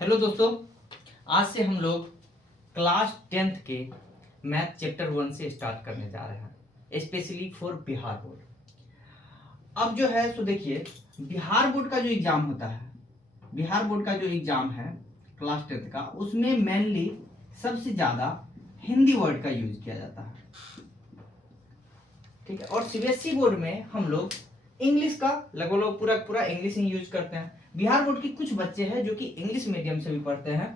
Hello दोस्तों, आज से हम लोग क्लास 10th के मैथ चैप्टर 1 से स्टार्ट करने जा रहे हैं, स्पेशली फॉर बिहार बोर्ड। अब जो है सो देखिए, बिहार बोर्ड का जो एग्जाम होता है, बिहार बोर्ड का जो एग्जाम है क्लास 10th का, उसमें मेनली सबसे ज़्यादा हिंदी वर्ड का यूज किया जाता है, ठीक है। और सीबीएसई बोर्ड में हम लोग इंग्लिश का लगभग पूरा पूरा इंग्लिश ही यूज करते हैं। बिहार बोर्ड के कुछ बच्चे हैं जो कि इंग्लिश मीडियम से भी पढ़ते हैं,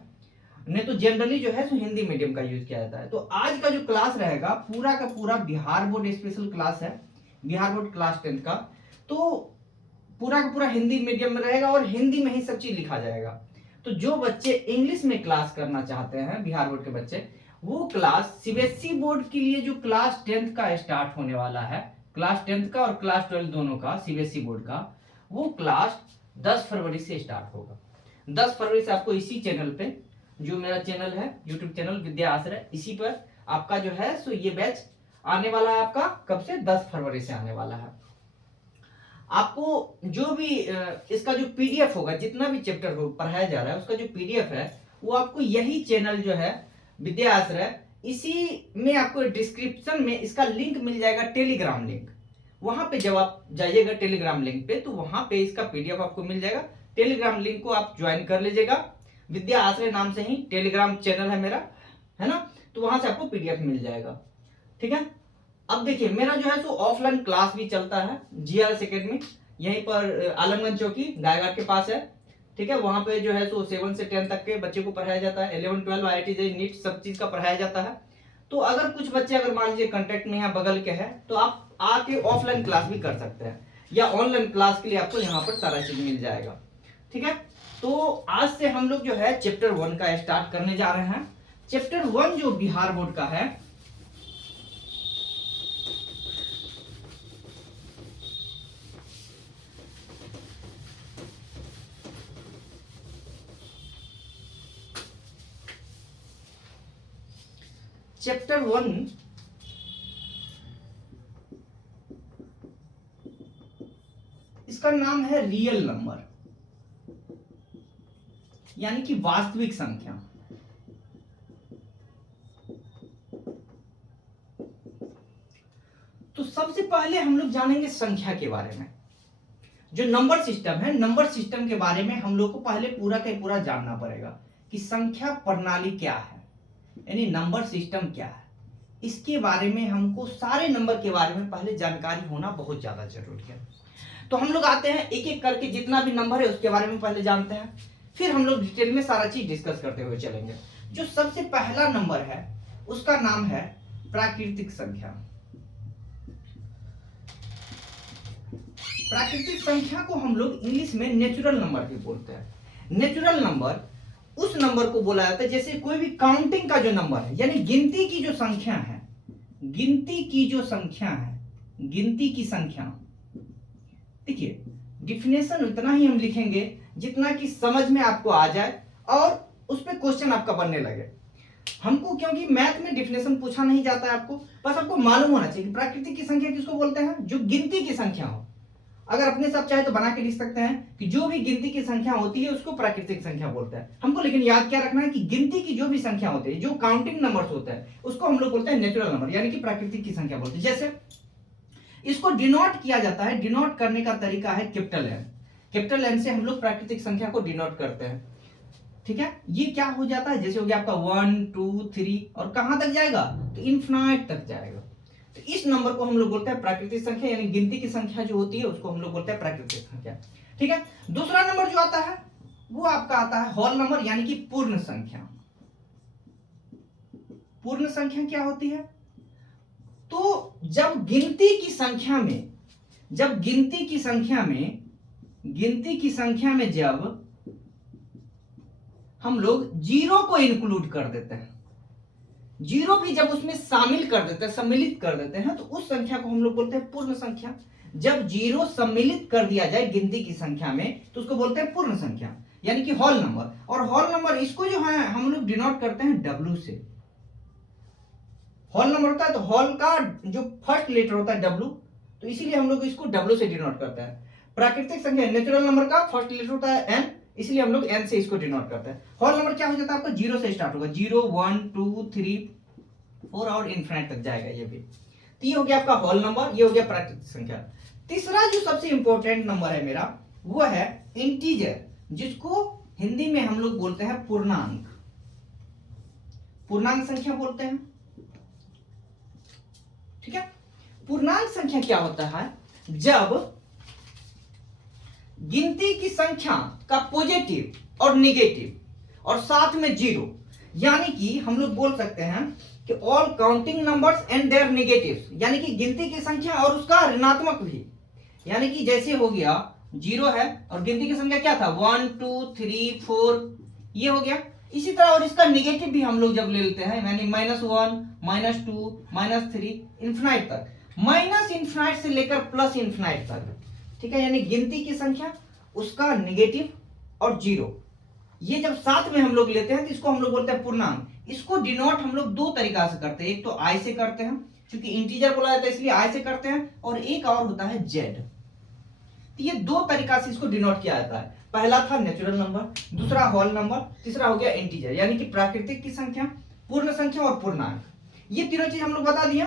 नहीं तो जनरली जो है सो हिंदी मीडियम का यूज किया जाता है। तो आज का जो क्लास रहेगा पूरा का पूरा बिहार बोर्ड स्पेशल क्लास है, बिहार बोर्ड क्लास 10 का। तो पूरा का पूरा हिंदी मीडियम में रहेगा और हिंदी में ही सब चीज लिखा जाएगा। तो जो बच्चे इंग्लिश में क्लास करना चाहते हैं, बिहार बोर्ड के बच्चे, वो क्लास सीबीएसई बोर्ड के लिए जो क्लास 10th का स्टार्ट होने वाला है, क्लास 10th का और क्लास 12 दोनों का, सीबीएसई बोर्ड का, वो क्लास 10 फरवरी से स्टार्ट होगा। 10 फरवरी से आपको इसी चैनल पे, जो मेरा चैनल है यूट्यूब चैनल विद्या आश्रय, इसी पर आपका जो है सो ये बैच आने वाला है। आपका कब से? 10 फरवरी से आने वाला है। आपको जो भी इसका जो पीडीएफ होगा, जितना भी चैप्टर हो पढ़ाया जा रहा है, उसका जो पीडीएफ है वो आपको यही चैनल जो है विद्या आश्रय, इसी में आपको डिस्क्रिप्शन में इसका लिंक मिल जाएगा, टेलीग्राम लिंक। वहां पे जब आप जाइएगा टेलीग्राम लिंक पे, तो वहां पे इसका पीडीएफ आपको मिल जाएगा। टेलीग्राम लिंक को आप ज्वाइन कर लीजिएगा, विद्या आश्रय नाम से ही टेलीग्राम चैनल है मेरा, है ना। तो वहां से आपको पीडीएफ मिल जाएगा, ठीक है। अब देखिए, मेरा जो है सो ऑफलाइन क्लास भी चलता है जीआरएस एकेडमी, यहीं पर आलमगंज चौकी गायघाट के पास है, ठीक है। वहां पे जो है सो 7 से 10 तक के बच्चे को पढ़ाया जाता है, 11 12 आईआईटी जेईई नीट सब चीज का पढ़ाया जाता है। तो अगर कुछ बच्चे अगर मान लीजिए कांटेक्ट में यहाँ बगल के हैं, तो आप आके ऑफलाइन क्लास भी कर सकते हैं, या ऑनलाइन क्लास के लिए आपको यहाँ पर सारा चीज मिल जाएगा, ठीक है। तो आज से हम लोग जो है चैप्टर 1 का स्टार्ट करने जा रहे हैं। चैप्टर 1 जो बिहार बोर्ड का है, चैप्टर 1 इसका नाम है रियल नंबर, यानी कि वास्तविक संख्या। तो सबसे पहले हम लोग जानेंगे संख्या के बारे में। जो नंबर सिस्टम है, नंबर सिस्टम के बारे में हम लोग को पहले पूरा का पूरा जानना पड़ेगा कि संख्या प्रणाली क्या है, यानी नंबर सिस्टम क्या है। इसके बारे में हमको सारे नंबर के बारे में पहले जानकारी होना बहुत ज्यादा जरूरी है। तो हम लोग आते हैं एक एक करके, जितना भी नंबर है उसके बारे में पहले जानते हैं, फिर हम लोग डिटेल में सारा चीज डिस्कस करते हुए चलेंगे। जो सबसे पहला नंबर है उसका नाम है प्राकृतिक संख्या। प्राकृतिक संख्या को हम लोग इंग्लिश में नेचुरल नंबर भी बोलते हैं। नेचुरल नंबर उस नंबर को बोला जाता है, जैसे कोई भी काउंटिंग का जो नंबर है, यानी गिनती की जो संख्या है, गिनती की जो संख्या है, गिनती की संख्या। देखिए, डिफिनेशन उतना ही हम लिखेंगे जितना कि समझ में आपको आ जाए और उस पर क्वेश्चन आपका बनने लगे। हमको क्योंकि मैथ में डिफिनेशन पूछा नहीं जाता है, आपको बस आपको मालूम होना चाहिए कि प्राकृतिक की संख्या किसको बोलते हैं, जो गिनती की संख्या हो। अगर अपने सब चाहे तो बना के लिख सकते हैं कि जो भी गिनती की संख्या होती है उसको प्राकृतिक संख्या बोलते हैं। हमको लेकिन याद क्या रखना है कि गिनती की जो भी संख्या होती है, जो काउंटिंग नंबर्स होते हैं, उसको हम लोग बोलते हैं नेचुरल नंबर, यानी कि प्राकृतिक की संख्या बोलते हैं। जैसे इसको डिनोट किया जाता है, डिनोट करने का तरीका है कैपिटल एन। कैपिटल एन से हम लोग प्राकृतिक संख्या को डिनोट करते हैं, ठीक है। ये क्या हो जाता है, जैसे हो गया आपका 1 2 3 और कहां तक जाएगा, तो इन्फिनाइट तक जाएगा। तो इस नंबर को हम लोग बोलते हैं प्राकृतिक संख्या, यानी गिनती की संख्या जो होती है उसको हम लोग बोलते हैं प्राकृतिक संख्या, ठीक है। दूसरा नंबर जो आता है वो आपका आता है होल नंबर, यानी कि पूर्ण संख्या। पूर्ण संख्या क्या होती है, तो जब गिनती की संख्या में, जब गिनती की संख्या में, गिनती की संख्या में जब हम लोग जीरो को इंक्लूड कर देते हैं, जीरो भी जब उसमें शामिल कर देते हैं, सम्मिलित कर देते हैं, तो उस संख्या को हम लोग बोलते हैं पूर्ण संख्या। जब जीरो सम्मिलित कर दिया जाए गिनती की संख्या में तो उसको बोलते हैं पूर्ण संख्या, यानी कि होल नंबर। और होल नंबर इसको जो है हम लोग डिनोट करते हैं डब्ल्यू से। होल नंबर होता है तो होल का जो फर्स्ट लेटर होता है डब्ल्यू, तो इसीलिए हम लोग इसको डब्ल्यू से डिनोट करते हैं। प्राकृतिक संख्या नेचुरल नंबर का फर्स्ट लेटर होता है एन, इसलिए हम लोग n से इसको डिनोट करते हैं। होल नंबर क्या हो जाता है आपका, 0 से स्टार्ट होगा, 0 1 2 3 4 और इनफिनिट तक जाएगा ये भी। तो ये हो गया आपका होल नंबर, ये हो गया प्राकृतिक संख्या। तीसरा जो सबसे इंपॉर्टेंट नंबर है मेरा वो है इंटीजर, जिसको हिंदी में हम लोग बोलते हैं पूर्णांक। पूर्णांक संख्या बोलते हैं, ठीक है। पूर्णांक संख्या क्या होता है, जब गिनती की संख्या का पॉजिटिव और निगेटिव और साथ में जीरो, यानी कि हम लोग बोल सकते हैं कि all counting numbers and their negatives, यानी कि गिनती की संख्या और उसका ऋणात्मक भी, यानी कि जैसे हो गया 0 है और गिनती की संख्या क्या था 1 2 3 4 ये हो गया। इसी तरह और इसका निगेटिव भी हम लोग जब ले लेते हैं, यानी -1 -2 -3 इन्फिनाइट तक, माइनस इन्फिनाइट से लेकर प्लस इन्फिनाइट तक, ठीक है। यानी गिनती की संख्या, उसका निगेटिव और जीरो, ये जब साथ में हम लोग लेते हैं तो इसको हम लोग बोलते हैं पूर्णांक। इसको डिनोट हम लोग दो तरीका से करते हैं, एक तो आई से करते हैं, क्योंकि इंटीजर बोला जाता है इसलिए आई से करते हैं, और एक और होता है जेड। तो ये दो तरीका से इसको डिनोट किया जाता है। पहला था नेचुरल नंबर, दूसरा होल नंबर, तीसरा हो गया इंटीजर, यानी कि प्राकृतिक की संख्या, पूर्ण संख्या और पूर्णांक। ये तीनों चीज हम लोग बता दिया।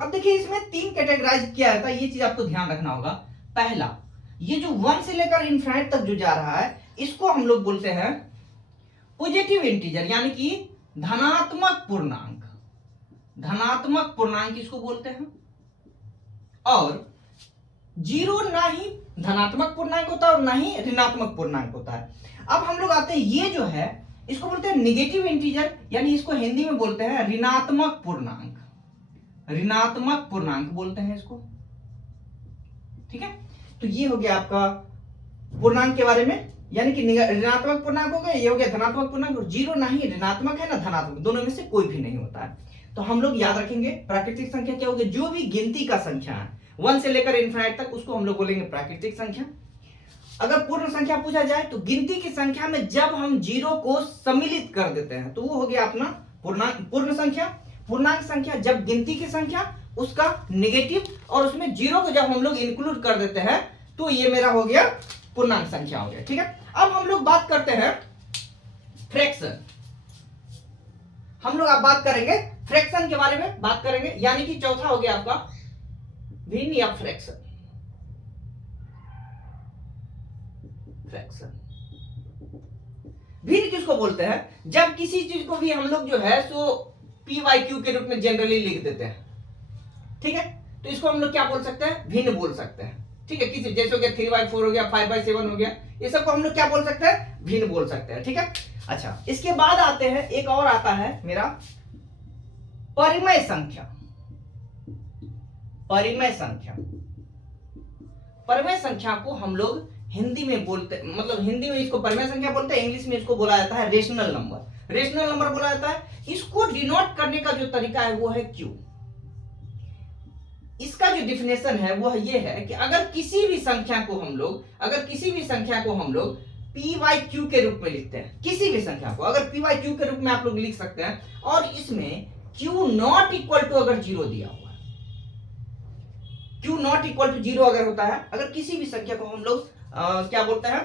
अब देखिए इसमें 3 कैटेगराइज किया जाता है, ये चीज आपको ध्यान रखना होगा। पहला, ये जो 1 से लेकर इनफिनिट तक जो जा रहा है इसको हम लोग बोलते हैं पॉजिटिव इंटीजर, यानी कि धनात्मक पूर्णांक। धनात्मक पूर्णांक इसको बोलते हैं। और जीरो ना ही धनात्मक पूर्णांक होता है और ना ही ऋणात्मक पूर्णांक होता है। अब हम लोग आते हैं, ये जो है इसको बोलते हैं निगेटिव इंटीजर, यानी इसको हिंदी में बोलते हैं ऋणात्मक पूर्णांक। ऋणात्मक पूर्णांक बोलते हैं इसको, ठीक है। तो ये हो गया आपका पूर्णांक के बारे में, यानी कि ऋणात्मक पूर्णांक हो गया, ये हो गया धनात्मक पूर्णांक। जीरो ना ही ऋणात्मक है ना धनात्मक, दोनों में से कोई भी नहीं होता है। तो हम लोग याद रखेंगे प्राकृतिक संख्या क्या होगी, जो भी गिनती का संख्या है 1 से लेकर इनफिनिट तक, उसको हम लोग बोलेंगे प्राकृतिक संख्या। अगर पूर्ण संख्या पूछा जाए तो गिनती की संख्या में जब हम जीरो को सम्मिलित कर देते हैं तो वो हो गया अपना पूर्ण संख्या। पूर्णांक संख्या जब गिनती की संख्या, उसका नेगेटिव और उसमें जीरो को जब हम लोग इंक्लूड कर देते हैं तो ये मेरा हो गया पूर्णांक संख्या हो गया, ठीक है। अब हम लोग बात करते हैं फ्रैक्शन। हम लोग अब बात करेंगे फ्रैक्शन के बारे में बात करेंगे, यानी कि चौथा हो गया आपका भिन्न या फ्रैक्शन। फ्रैक्शन भिन्न किसको बोलते हैं, जब किसी चीज को भी हम लोग जो है सो PYQ के रूप में जनरली लिख देते हैं, ठीक है। तो इसको हम लोग क्या बोल सकते हैं, भिन्न बोल सकते हैं, ठीक है। किसी जैसे हो गया 3/4 हो गया, 5/7 हो गया, ये सबको हम लोग क्या बोल सकते हैं, भिन्न बोल सकते हैं, ठीक है। अच्छा, इसके बाद आते हैं, एक और आता है मेरा परिमेय संख्या। परिमेय संख्या, परिमेय संख्या को हम लोग हिंदी में बोलते, मतलब हिंदी में इसको परिमेय संख्या बोलते हैं, इंग्लिश में इसको बोला जाता है रेशनल नंबर। रेशनल नंबर बोला जाता है। इसको डिनोट करने का जो तरीका है वो है क्यू। इसका जो डिफिनेशन है वो ये है कि अगर किसी भी संख्या को हम लोग PYQ के रूप में लिखते हैं, किसी भी संख्या को अगर PYQ के रूप में आप लोग लिख सकते हैं, और इसमें Q नॉट इक्वल टू अगर जीरो दिया हुआ है, Q not equal to zero अगर होता है, अगर किसी भी संख्या को हम लोग क्या बोलते हैं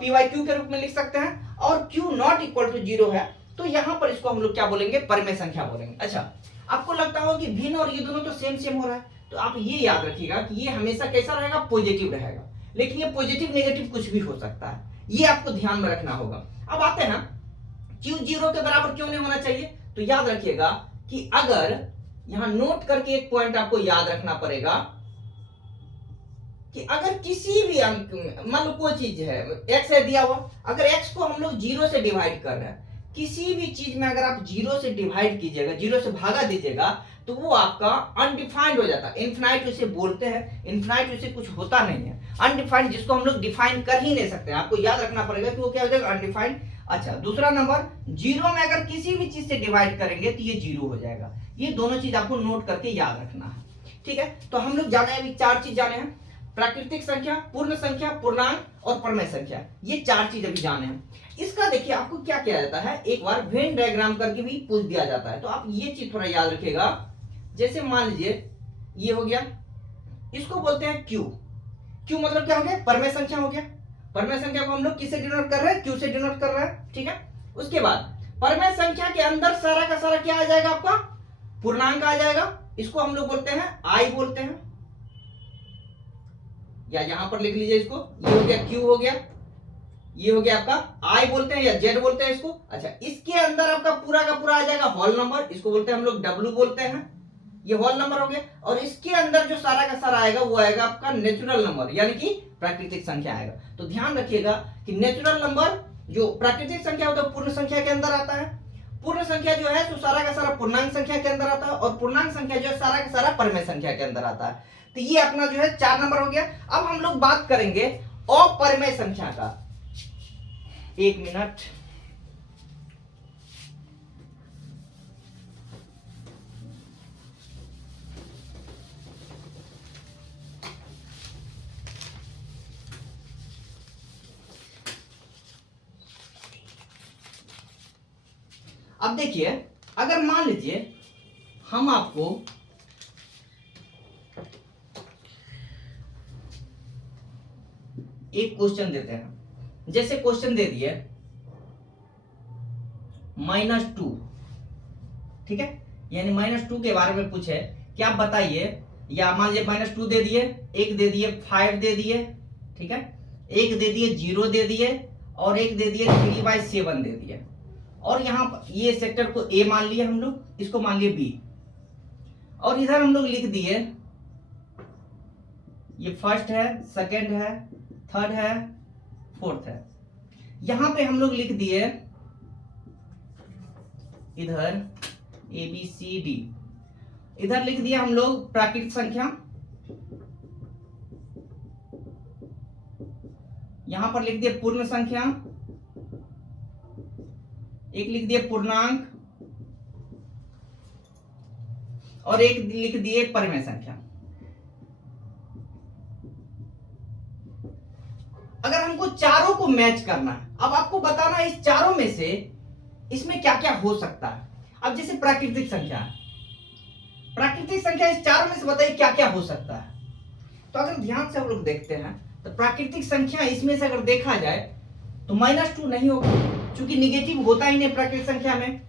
PYQ के रूप में लिख सकते हैं और Q not equal to zero है, तो यहां पर इसको हम लोग क्या बोलेंगे, परिमेय संख्या बोलेंगे। अच्छा, आपको लगता हो कि भिन्न और ये दोनों तो सेम हो रहा है, तो आप ये याद रखिएगा कि ये हमेशा कैसा रहेगा, पॉजिटिव रहेगा। लेकिन ये पॉजिटिव नेगेटिव कुछ भी हो सकता है, ये आपको ध्यान में रखना होगा। अब आते हैं Q 0 के बराबर क्यों नहीं होना चाहिए, तो याद रखिएगा कि अगर यहां नोट करके एक पॉइंट आपको याद रखना पड़ेगा कि अगर किसी भी अंक में मान लो कोई चीज है x है दिया हुआ, अगर x को हम लोग 0 से डिवाइड कर रहे हैं, किसी भी चीज में अगर आप 0 से डिवाइड कीजिएगा, 0 से भागा दीजिएगा, तो वो आपका अनडिफाइंड हो जाता है। इनफिनाइट उसे बोलते हैं, इनफिनाइट उसे कुछ होता नहीं है। अनडिफाइंड जिसको हम लोग डिफाइन कर ही नहीं सकते, आपको याद रखना पड़ेगा कि वो क्या हो जाएगा, अनडिफाइंड। अच्छा, दूसरा नंबर, जीरो में अगर किसी भी चीज से डिवाइड करेंगे तो ये जीरो हो जाएगा। ये दोनों चीज आपको नोट करके याद रखना है, ठीक है। तो हम लोग जाने अभी 4 चीज जाने हैं, प्राकृतिक संख्या, पूर्ण संख्या, पूर्णांक और परिमेय संख्या, ये 4 चीज अभी जाने हैं। इसका देखिए आपको क्या किया जाता है, एक बार वेन डायग्राम करके भी पूछ दिया जाता है, तो आप ये चीज थोड़ा याद रखिएगा। जैसे मान लीजिए ये हो गया, इसको बोलते हैं क्यू। क्यू मतलब क्या हो गया, परिमेय संख्या हो गया। परमेय संख्या को हम लोग किससे डिनोट कर रहे हैं, क्यू से डिनोट कर रहे हैं, ठीक है। उसके बाद परमेय संख्या के अंदर सारा का सारा क्या आ जाएगा, आपका पूर्णांक आ जाएगा, इसको हम लोग बोलते हैं आई बोलते हैं, या यहां पर लिख लीजिए इसको, ये हो गया क्यू हो गया, ये हो गया आपका आई बोलते हैं या जेड बोलते हैं इसको। अच्छा, इसके अंदर आपका पूरा का पूरा आ जाएगा होल नंबर, इसको बोलते हैं हम लोग डब्ल्यू बोलते हैं, ये होल नंबर हो गया। और इसके अंदर जो सारा का सारा आएगा वो आएगा आपका नेचुरल नंबर, यानी कि प्राकृतिक संख्या आएगा। तो ध्यान रखिएगा कि नेचुरल नंबर जो प्राकृतिक संख्या होता है पूर्ण संख्या के अंदर आता है, पूर्ण संख्या जो है तो सारा का सारा पूर्णांक संख्या के अंदर आता है, और पूर्णांक संख्या जो है सारा का सारा परमेय संख्या के अंदर आता है। तो ये अपना जो है 4 नंबर हो गया। अब हम लोग बात करेंगे अपरिमेय संख्या का। 1 मिनट, अब देखिए, अगर मान लीजिए हम आपको एक क्वेश्चन देते हैं, जैसे क्वेश्चन दे दिए -2, ठीक है, यानी -2 के बारे में पूछे कि आप बताइए, या मान लीजिए -2 दे दिए, 1 दे दिए, 5 दे दिए, ठीक है, 1 दे दिए, 0 दे दिए, और 1 दे दिए 3/7 दे दिए, और यहाँ पर ये सेक्टर को ए मान लिए हम लोग, इसको मान लिए बी, और इधर हम लोग लिख दिए ये फर्स्ट है, सेकंड है, थर्ड है, फोर्थ है। यहां पे हम लोग लिख दिए इधर ए बी सी डी, इधर लिख दिया हम लोग प्राकृतिक संख्या, यहां पर लिख दिया पूर्ण संख्या, एक लिख दिए पूर्णांक, और एक लिख दिए परमेय संख्या। अगर हमको चारों को मैच करना है, अब आपको बताना है इस चारों में से इसमें क्या क्या हो सकता है। अब जैसे प्राकृतिक संख्या है, प्राकृतिक संख्या इस चारों में से बताइए क्या क्या हो सकता है। तो अगर ध्यान से हम लोग देखते हैं तो प्राकृतिक संख्या इसमें से अगर देखा जाए तो -2 नहीं होगा, क्योंकि निगेटिव होता ही नहीं प्राकृतिक संख्या में।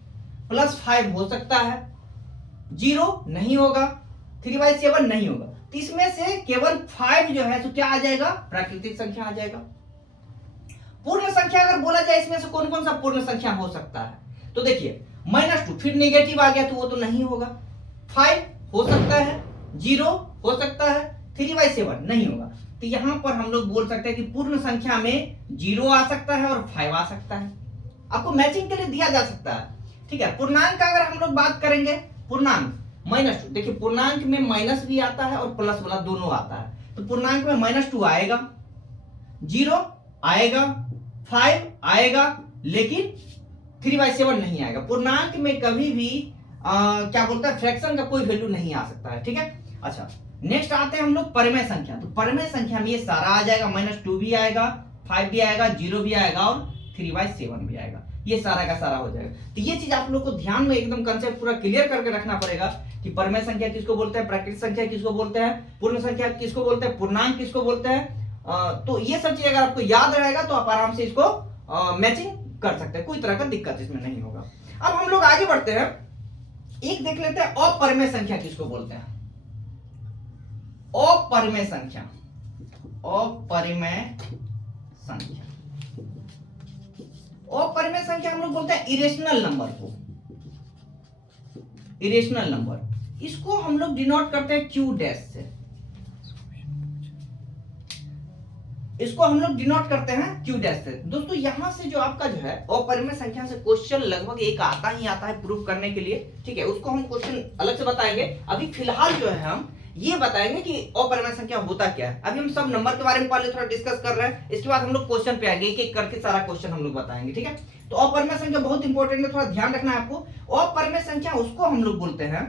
+5 हो सकता है, 0 नहीं होगा, 3/7 नहीं होगा। तो इसमें से केवल 5 जो है तो क्या आ जाएगा, प्राकृतिक संख्या आ जाएगा। पूर्ण संख्या अगर बोला जाए इसमें से कौन कौन सा पूर्ण संख्या हो सकता है, तो देखिए -2 फिर नेगेटिव आ गया तो वो तो नहीं होगा, 5 हो सकता है, 0 हो सकता है, 3/7 नहीं होगा। तो यहां पर हम लोग बोल सकते हैं कि पूर्ण संख्या में 0 आ सकता है और 5 आ सकता है, आपको मैचिंग के लिए दिया जा सकता है, ठीक है। पूर्णांक का अगर हम लोग बात करेंगे, पूर्णांक -2, देखिए पूर्णांक में माइनस भी आता है और प्लस वाला दोनों आता है। तो पूर्णांक में -2 आएगा, 0 आएगा, 5 आएगा, लेकिन 3/7 नहीं आएगा। पूर्णांक में कभी भी क्या बोलता है, फ्रैक्शन का कोई वैल्यू नहीं आ सकता है, ठीक है। अच्छा, नेक्स्ट आते हैं हम लोग परमेय संख्या। तो परमेय संख्या में ये सारा आ जाएगा, -2 भी आएगा, 5 भी आएगा, 0 भी आएगा, और 3/7 भी आएगा, ये सारा का सारा हो जाएगा। तो ये चीज आप लोग को ध्यान में एकदम कंसेप्ट पूरा क्लियर करके रखना पड़ेगा कि परमेय संख्या किसको बोलते हैं, प्राकृतिक संख्या किसको बोलते हैं, पूर्ण संख्या किसको बोलते हैं, पूर्णांक किसको बोलते हैं। तो ये सब चीज अगर आपको याद रहेगा तो आप आराम से इसको मैचिंग कर सकते हैं, कोई तरह का दिक्कत इसमें नहीं होगा। अब हम लोग आगे बढ़ते हैं, एक देख लेते हैं अपरिमेय संख्या किसको बोलते हैं। अपरिमेय संख्या, अपरिमेय संख्या, अपरिमेय संख्या हम लोग बोलते हैं इरेशनल नंबर को, इरेशनल नंबर, इसको हम लोग डिनोट करते हैं क्यू डैश से, इसको हम लोग डिनोट करते हैं क्यू डैश से। दोस्तों यहां से जो आपका जो है अपरिमेय संख्या से क्वेश्चन लगभग एक आता ही आता है प्रूव करने के लिए, ठीक है, उसको हम क्वेश्चन अलग से बताएंगे। अभी फिलहाल जो है हम ये बताएंगे कि अपरिमेय संख्या होता क्या है। अभी हम सब नंबर के बारे में पहले थोड़ा डिस्कस कर रहे हैं, इसके बाद हम लोग क्वेश्चन पे आएंगे, एक एक करके सारा क्वेश्चन हम लोग बताएंगे, ठीक है। तो अपरिमेय संख्या बहुत इंपॉर्टेंट है, थोड़ा ध्यान रखना है आपको। अपरिमेय संख्या उसको हम लोग बोलते हैं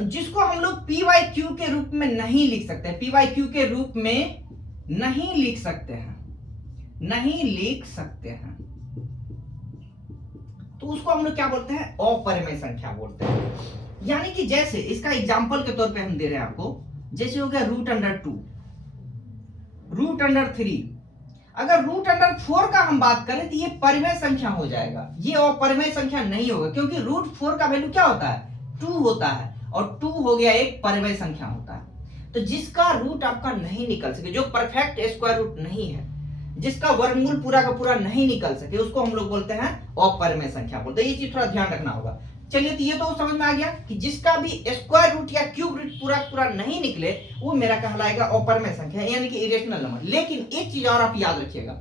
जिसको हम लोग p/q के रूप में नहीं लिख सकते, p/q के रूप में नहीं लिख सकते हैं, नहीं लिख सकते हैं, तो उसको हम लोग क्या बोलते हैं, अपरिमेय संख्या बोलते हैं। यानी कि जैसे इसका एग्जांपल के तौर पे हम दे रहे हैं आपको, जैसे हो गया √2, √3। अगर √4 का हम बात करें तो ये परिमेय संख्या हो जाएगा, ये अपरिमेय संख्या नहीं होगा, क्योंकि √4 का वैल्यू क्या होता है, 2 होता है, और 2 हो गया एक परिमेय संख्या होता है। तो जिसका रूट आपका नहीं निकल सके, जो परफेक्ट स्क्वायर रूट नहीं है, जिसका वर्गमूल पूरा का पूरा नहीं निकल सके, उसको हम लोग बोलते हैं अपरिमेय संख्या बोलते हैं। ये चीज थोड़ा ध्यान रखना होगा। चलिए, तो ये तो समझ में आ गया कि जिसका भी स्क्वायर रूट या क्यूब रूट पूरा पूरा नहीं निकले वो मेरा कहलाएगा अपरिमेय संख्या, यानी कि इरेशनल नंबर। लेकिन एक चीज और आप याद रखिएगा,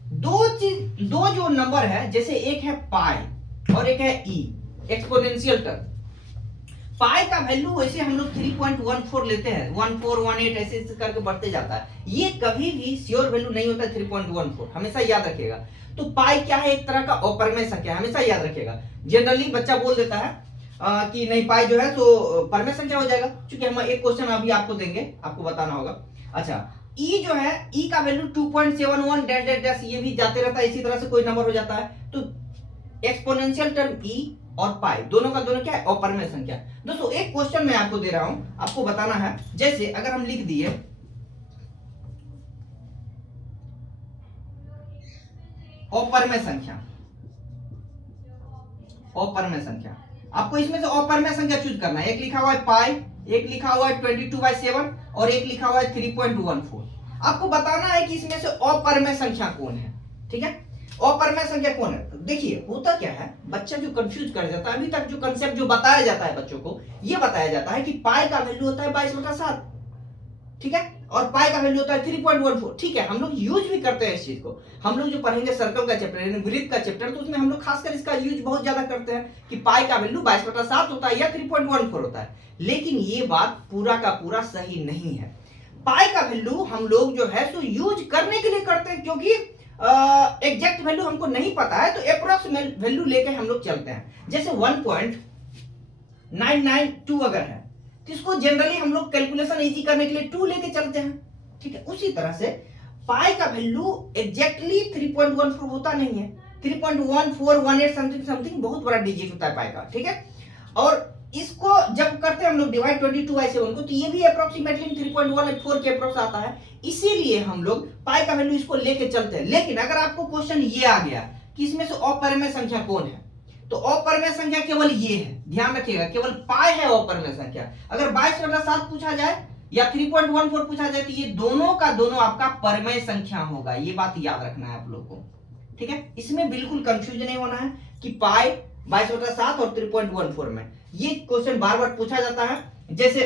दो जो नंबर है, जैसे एक है पाई और एक है ई, एक्सपोनेंशियल टर्म। पाई का वैल्यू वैसे हम लोग 3.14 लेते हैं, 1418 ऐसे करके बढ़ते जाता है। ये कभी भी श्योर वैल्यू नहीं होता है 3.14, हमेशा याद रखिएगा। तो पाई क्या है, एक तरह का अपरिमेय संख्या, हमेशा याद रखिएगा। जनरली बच्चा बोल देता है कि नहीं पाई जो है तो परिमेय संख्या हो जाएगा, क्योंकि हम एक क्वेश्चन अभी आपको देंगे, आपको बताना होगा। अच्छा, ई जो है, ई का वैल्यू 2.71 डैश डैश डैश, ये भी जाते रहता है, इसी तरह से कोई नंबर हो जाता है। तो एक्सपोनेंशियल टर्म ई और पाई दोनों का दोनों क्या है, अपरिमेय संख्या। दोस्तों एक क्वेश्चन मैं आपको दे रहा हूं, आपको बताना है। जैसे अगर हम लिख दिए अपरिमेय संख्या, अपरिमेय संख्या, आपको इसमें से अपरिमेय संख्या चूज करना है। एक लिखा हुआ है पाई, एक लिखा हुआ है 22/7 और एक लिखा हुआ है 3.14। आपको बताना है कि इसमें से अपरिमेय संख्या कौन है। ठीक है, अपरिमेय संख्या कौन है। देखिए होता क्या है, बच्चा जो कंफ्यूज कर जाता है, अभी तक जो कंसेप्ट जो बताया जाता है बच्चों को, ये बताया जाता है कि पाई का वैल्यू होता है 22/7, ठीक है, और पाई का वैल्यू होता है 3.14। ठीक है, हम लोग यूज भी करते हैं इस चीज को। हम लोग जो पढ़ेंगे सर्कल का चैप्टर यानी वृत्त का चैप्टर, तो उसमें हम लोग खासकर इसका यूज बहुत ज्यादा करते हैं कि पाई का वैल्यू 22/7 होता है या 3.14 होता है। लेकिन ये बात पूरा का पूरा सही नहीं है। पाई का वैल्यू हम लोग जो है तो यूज करने के लिए करते हैं, क्योंकि एग्जैक्ट वैल्यू हमको नहीं पता है, तो अप्रोक्सीमेट वैल्यू लेके हम लोग चलते हैं। जैसे 1.992 अगर है तो इसको जनरली हम लोग कैलकुलेशन इजी करने के लिए 2 लेके चलते हैं। ठीक है, उसी तरह से पाई का वैल्यू एग्जैक्टली 3.14 होता नहीं है, 3.1418 समथिंग समथिंग बहुत बड़ा डिजिट होता है पाई का। ठीक है, और इसको जब करते हैं हम लोग डिवाइड 22/7 को, तो ये भी अप्रोक्सीमेटली 3.14 के अप्रोक्स आता है। इसीलिए हम लोग पाई का वैल्यू इसको लेके चलते हैं। लेकिन अगर आपको क्वेश्चन ये आ गया कि इसमें से अपरिमेय संख्या कौन है, तो अपरिमेय संख्या केवल ये है, ध्यान रखिएगा, केवल पाई है अपरिमेय संख्या। अगर 22/7 पूछा जाए या 3.14 पूछा जाए, तो ये दोनों का दोनों आपका परिमेय संख्या होगा। ये बात याद रखना है आप लोग को। ठीक है, इसमें बिल्कुल कंफ्यूजन नहीं होना है कि पाई 22/7 और 3.14 में। ये क्वेश्चन बार बार पूछा जाता है। जैसे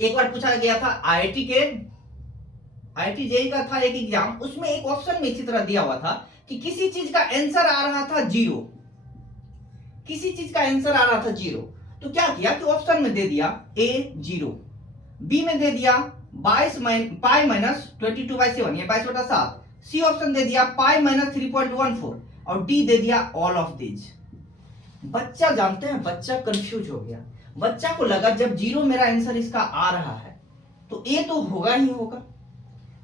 एक बार पूछा गया था आईआईटी जेईई का था एक एग्जाम, उसमें एक ऑप्शन में इसी तरह दिया हुआ था कि किसी चीज का आंसर आ रहा था 0, किसी चीज का आंसर आ रहा था 0, तो क्या किया कि ऑप्शन में दे दिया A 0, बी में दे दिया पाई -22/7 ये 22/7, सी ऑप्शन दे दिया पाई -3.14 और डी दे दिया ऑल ऑफ दिस। बच्चा जानते हैं, बच्चा कंफ्यूज हो गया। बच्चा को लगा जब 0 मेरा आंसर इसका आ रहा है तो ए तो होगा ही होगा,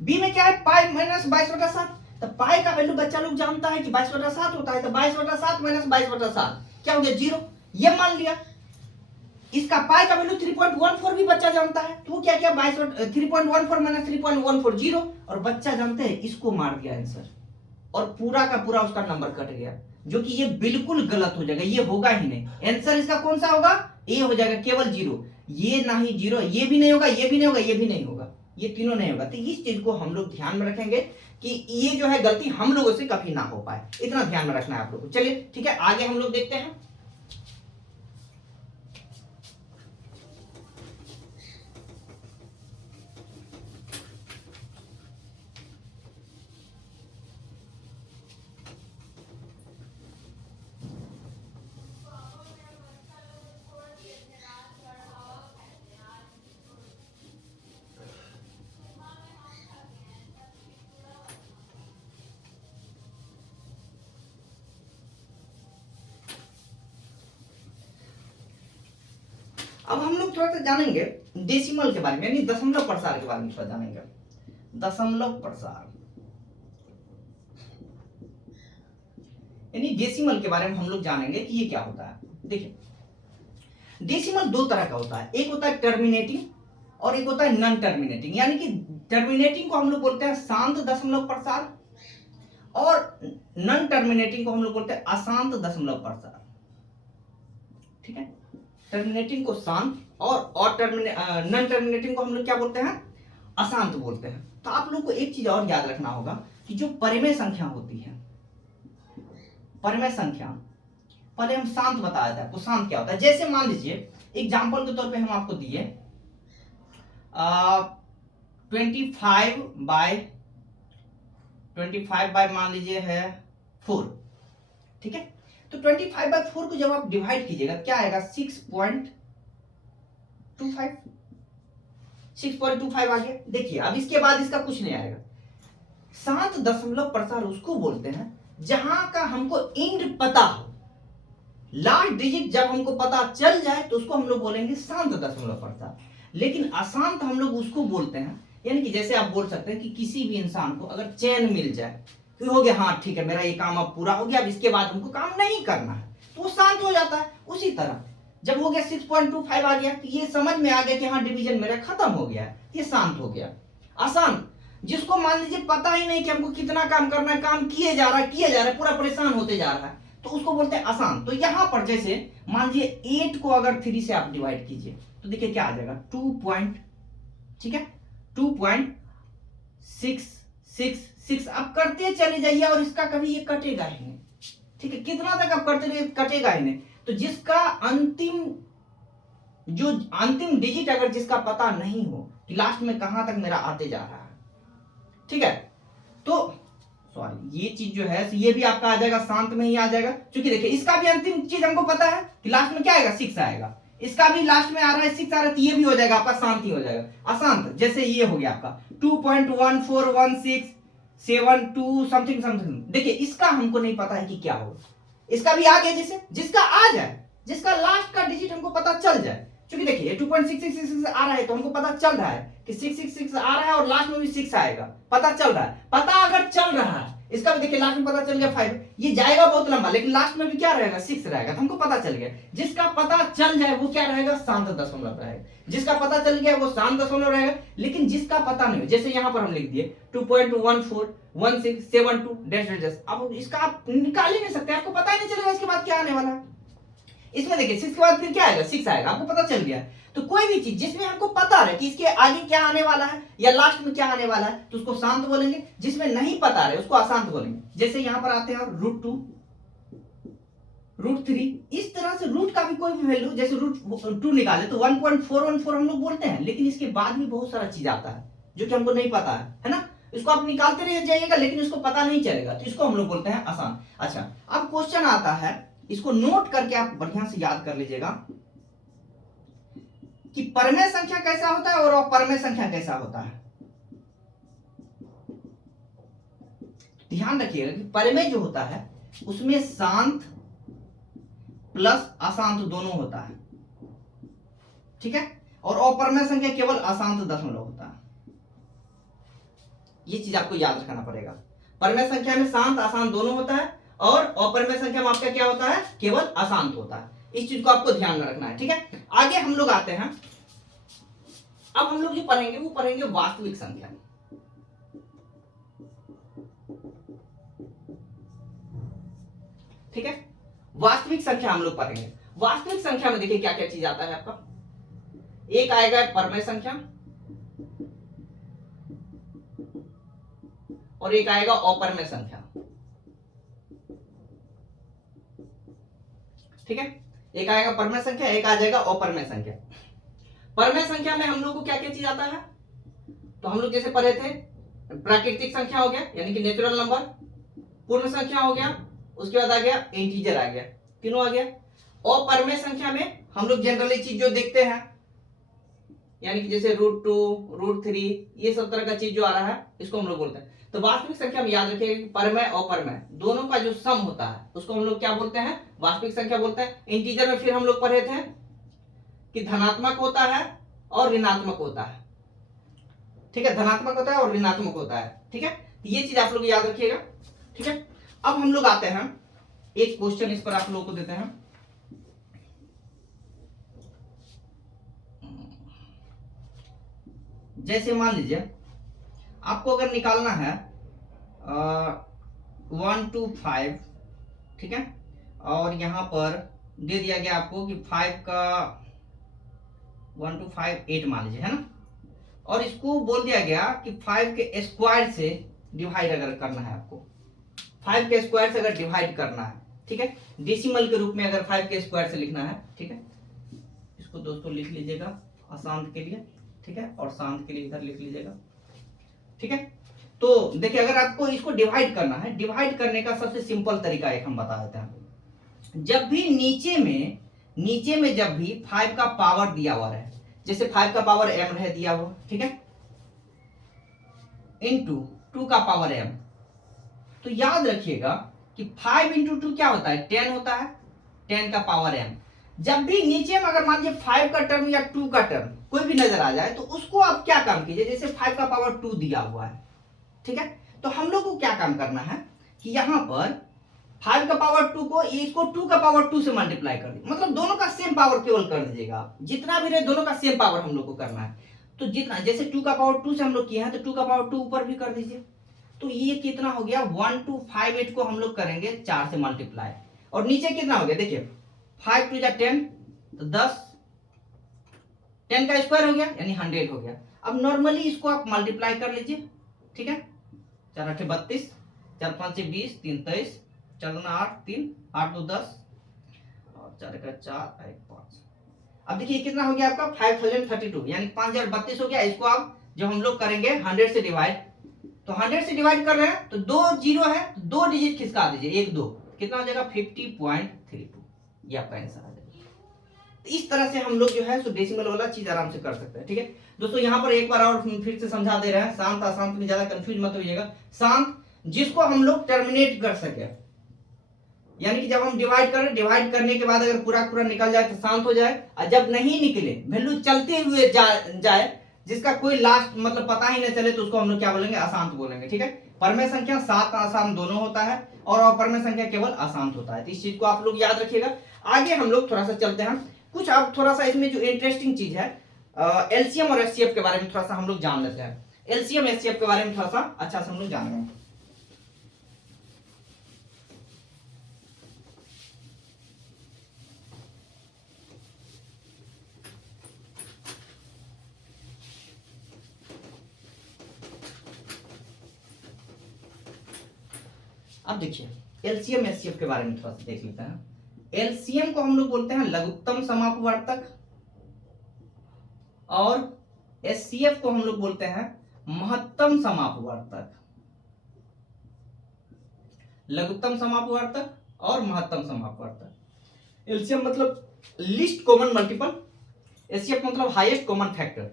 बी में क्या है पाई -22/7, तो पाई का वैल्यू बच्चा लोग जानता है कि 22/7 होता है, तो 22/7 -22/7 क्या हो गया 0, ये मान लिया। इसका पाई का वैल्यू 3.14 भी बच्चा जानता है, तो क्या किया 3.14 -3.14 0, और बच्चा जानते हैं इसको मार दिया आंसर और पूरा का पूरा उसका नंबर कट गया, जो कि ये बिल्कुल गलत हो जाएगा, ये होगा ही नहीं। आंसर इसका कौन सा होगा, ए हो जाएगा, केवल 0, ये ना ही 0, ये भी नहीं होगा, ये भी नहीं होगा, ये भी नहीं होगा, ये तीनों नहीं होगा। तो इस चीज को हम लोग ध्यान में रखेंगे कि ये जो है गलती हम लोगों से कभी ना हो पाए, इतना ध्यान में रखना है आप लोग को। चलिए ठीक है, आगे हम लोग देखते हैं। अब हम लोग थोड़ा सा जानेंगे डेसिमल के बारे में, यानी दशमलव प्रसार के बारे में थोड़ा जानेंगे। दशमलव प्रसार यानी डेसिमल के बारे में हम लोग जानेंगे कि ये क्या होता है। देखिए, डेसिमल दो तरह का होता है, एक होता है टर्मिनेटिंग और एक होता है नॉन टर्मिनेटिंग, यानी कि टर्मिनेटिंग को हम लोग बोलते हैं शांत दशमलव प्रसार, और नॉन टर्मिनेटिंग को हम लोग बोलते हैं अशांत दशमलव प्रसार। ठीक है, टर्मिनेटिंग को शांत और नॉन टर्मिनेटिंग को हम लोग क्या बोलते हैं, अशांत बोलते हैं। तो आप लोग को एक चीज और याद रखना होगा कि जो परिमेय संख्या होती है, परिमेय संख्या, पहले हम शांत बताया था, तो शांत क्या होता है। जैसे मान लीजिए एग्जाम्पल के तौर पे हम आपको दिए 25 बाय मान लीजिए है 4। ठीक है, तो 25/4 को जब आप डिवाइड कीजिएगा क्या आएगा, 6.25 आ गया। देखिए अब इसके बाद इसका कुछ नहीं आएगा। शांत दशमलव प्रसार उसको बोलते हैं जहां का हमको इंड पता हो, लास्ट डिजिट जब हमको पता चल जाए तो उसको हम लोग बोलेंगे शांत दशमलव प्रसार। लेकिन अशांत हम लोग उसको बोलते हैं, यानी कि जैसे आप बोल सकते हैं कि किसी भी इंसान को अगर चैन मिल जाए कि हो गया, हाँ ठीक है मेरा ये काम अब पूरा हो गया, अब इसके बाद हमको काम नहीं करना है, तो वो शांत हो जाता है। उसी तरह जब हो गया 6.25 आ गया तो ये समझ में आ गया कि हाँ डिवीजन मेरा खत्म हो गया है, ये शांत हो गया। अशांत जिसको मान लीजिए पता ही नहीं कि हमको कितना काम करना है, काम किए जा रहा है, पूरा परेशान होते जा रहा है, तो उसको बोलते हैं अशांत। तो यहां पर जैसे मान लीजिए 8 को अगर 3 से आप डिवाइड कीजिए तो देखिए क्या आ जाएगा 2. ठीक है, 2.666 आप करते चले जाइए और इसका कभी ये कटेगा ही नहीं। ठीक है, कितना तक आप करते रहिए कटेगा ही नहीं। तो जिसका अंतिम डिजिट अगर जिसका पता नहीं हो कि लास्ट में कहां तक मेरा आते जा रहा है, ठीक है, तो सॉरी ये चीज जो है ये भी आपका आ जाएगा शांत में ही आ जाएगा। क्योंकि देखिए इसका भी अंतिम चीज हमको पता है कि लास्ट में क्या आएगा 6 आएगा, इसका भी लास्ट में आ रहा है 6 आ रहा है, तो ये भी हो जाएगा आपका शांत ही हो जाएगा। अशांत जैसे ये हो गया आपका 2.141672 समथिंग समथिंग, देखिए इसका हमको नहीं पता है कि क्या होगा, इसका भी आ गया, जैसे जिसका आ जाए, जिसका लास्ट का डिजिट हमको पता चल जाए। क्योंकि देखिए 2.6666 आ रहा है तो हमको पता चल रहा है कि 666 आ रहा है और लास्ट में भी 6 आएगा, पता चल रहा है। पता अगर चल रहा है, इसका भी देखिए लास्ट में पता चल गया 5, ये जाएगा बहुत लंबा, लेकिन लास्ट में भी क्या रहेगा 6 रहेगा, तो हमको पता चल गया। जिसका पता चल जाए वो क्या रहेगा, शांत दशमलव रहेगा। जिसका पता चल गया वो शांत दशमलव रहेगा। लेकिन जिसका पता नहीं हो, जैसे यहां पर हम लिख दिए 2.141672 अब इसका आप निकाल ही नहीं सकते, आपको पता ही नहीं चलेगा इसके बाद क्या आने वाला है। इसमें देखिए 6 के बाद फिर क्या आएगा 6 आएगा, आपको पता चल गया। तो कोई भी चीज जिसमें हमको पता रहे कि इसके आगे क्या आने वाला है या लास्ट में क्या आने वाला है तो उसको शांत बोलेंगे, जिसमें नहीं पता रहे उसको अशांत बोलेंगे। जैसे यहां पर आते हैं √2 √3, इस तरह से रूट का भी कोई भी वैल्यू, जैसे √2 निकाले तो 1.414 हम लोग बोलते हैं, लेकिन इसके बाद भी बहुत सारा चीज आता है जो कि हमको नहीं पता है ना, इसको आप निकालते रह जाइएगा लेकिन इसको पता नहीं चलेगा, तो इसको हम लोग बोलते हैं आसान। अच्छा अब क्वेश्चन आता है, इसको नोट करके आप बढ़िया से याद कर लीजिएगा कि परमेय संख्या कैसा होता है और अपरमेय संख्या कैसा होता है। ध्यान रखिएगा कि परमेय जो होता है उसमें शांत प्लस अशांत दोनों होता है, ठीक है, और अपरमेय संख्या केवल अशांत दशमलव होता है। ये चीज आपको याद रखना पड़ेगा। परमेय संख्या में शांत अशांत दोनों होता है और अपरमेय संख्या में आपका क्या होता है, केवल अशांत होता है। इस चीज को आपको ध्यान में रखना है, ठीक है। आगे हम लोग आते हैं, अब हम लोग जो पढ़ेंगे वो पढ़ेंगे वास्तविक संख्या। ठीक है, वास्तविक संख्या हम लोग पढ़ेंगे। वास्तविक संख्या में देखिए क्या क्या चीज आता है आपका, एक आएगा परमेय संख्या और एक आएगा अपरमेय संख्या, ठीक है, एक आएगा परमेय संख्या, एक आ जाएगा अपरमेय संख्या। परमेय संख्या में हम लोग को क्या क्या चीज आता है, तो हम लोग जैसे पढ़े थे प्राकृतिक संख्या हो गया यानी कि नेचुरल नंबर, पूर्ण संख्या हो गया, उसके बाद आ गया इंटीजर आ गया, तीनों आ गया। अपरमेय संख्या में हम लोग जनरली चीज जो देखते हैं यानी कि जैसे √2 √3 ये सब तरह का चीज जो आ रहा है इसको हम लोग बोलते हैं। तो वास्तविक संख्या में याद रखिएगा कि परमेय और अपरमेय दोनों का जो सम होता है उसको हम लोग क्या बोलते हैं, वास्तविक संख्या बोलते हैं। इंटीजर में फिर हम लोग पढ़े थे कि धनात्मक होता है और ऋणात्मक होता है, ठीक है, धनात्मक होता है और ऋणात्मक होता है, ठीक है, ये चीज आप लोग याद रखिएगा, ठीक है। अब हम लोग आते हैं एक क्वेश्चन इस पर आप लोगों को देते हैं, जैसे मान लीजिए आपको अगर निकालना है 1 to 5, ठीक है, और यहाँ पर दे दिया गया आपको कि 5 का 1 to 5 8 मान लीजिए, है ना, और इसको बोल दिया गया कि 5 के स्क्वायर से डिवाइड अगर करना है आपको, 5 के स्क्वायर से अगर डिवाइड करना है, ठीक है, डेसिमल के रूप में अगर 5 के स्क्वायर से लिखना है, ठीक है, इसको दोस्तों लिख लीजिएगा अशांत के लिए, ठीक है, और शांत के लिए इधर लिख लीजिएगा, ठीक है। तो देखिए अगर आपको इसको डिवाइड करना है, डिवाइड करने का सबसे सिंपल तरीका एक हम बता देते हैं। जब भी नीचे में जब भी 5 का पावर दिया हुआ है, जैसे 5 का पावर m रहे दिया हुआ, ठीक है, इंटू 2 का पावर m, तो याद रखिएगा कि 5 इंटू 2 क्या होता है, 10 होता है, 10 का पावर m। जब भी नीचे में अगर मान लीजिए 5 का टर्म या 2 का टर्म कोई भी नजर आ जाए, तो उसको आप क्या काम कीजिए, जैसे 5 का पावर 2 दिया हुआ है, ठीक है, तो हम लोग को क्या काम करना है कि यहां पर 5 का पावर 2 को इसको 2 का पावर 2 से मल्टीप्लाई कर दीजिए, मतलब दोनों का सेम पावर केवल कर दीजिएगा आप, जितना भी रहे दोनों का सेम पावर हम लोग को करना है। तो जितना जैसे 2 का पावर 2 से हम लोग किए हैं, तो 2 का पावर 2 ऊपर भी कर दीजिए, तो ये कितना हो गया 1258 को हम लोग करेंगे 4 से मल्टीप्लाई, और नीचे कितना हो गया देखिए 5 2 10, तो 10 का स्क्वायर हो गया यानी 100 हो गया। अब नॉर्मली इसको आप मल्टीप्लाई कर लीजिए, ठीक है, 4 8 32, 4 5 20, 3 23, 4 8 3, 8 2 10, और 4 का 4 1 5। अब देखिए कितना हो गया आपका 5032 यानी 5032 हो गया। इसको आप जब हम लोग करेंगे 100 से डिवाइड, तो 100 से डिवाइड कर रहे हैं तो 2 जीरो है, तो 2 डिजिट खिसका दीजिए, 1 2, कितना हो जाएगा 50.32, ये आपका आंसर आ जाएगा। तो इस तरह से हम लोग जो है सो डेसिमल वाला चीज आराम से कर सकते हैं, ठीक है दोस्तों। यहाँ पर एक बार और फिर से समझा दे रहे हैं, शांत अशांत में ज्यादा कंफ्यूज मत होइएगा। शांत जिसको हम लोग टर्मिनेट कर सके, यानी कि जब हम डिवाइड करें, डिवाइड करने के बाद अगर पूरा पूरा निकल जाए तो शांत हो जाए, और जब नहीं निकले वैल्यू चलते हुए जाए जिसका कोई लास्ट मतलब पता ही नहीं चले, तो उसको हम लोग क्या बोलेंगे, अशांत बोलेंगे, ठीक है। परमेय संख्या सात अशांत दोनों होता है, और अपरमेय संख्या केवल अशांत होता है, तो इस चीज को आप लोग याद रखिएगा। आगे हम लोग थोड़ा सा चलते हैं, कुछ अब थोड़ा सा इसमें जो इंटरेस्टिंग चीज है, एलसीएम और एचसीएफ के बारे में थोड़ा सा हम लोग जान लेते हैं। एलसीएम एचसीएफ के बारे में थोड़ा सा अच्छा से हम लोग जान लेंगे। अब देखिए एलसीएम एचसीएफ के बारे में थोड़ा सा देख लेते हैं। एलसीएम को हम लोग बोलते हैं लघुत्तम समापवर्तक, और एचसीएफ को हम लोग बोलते हैं महत्तम समापवर्तक। लघुत्तम समापवर्तक और महत्तम समापवर्तक। एलसीएम मतलब लीस्ट कॉमन मल्टीपल, एचसीएफ मतलब highest common factor.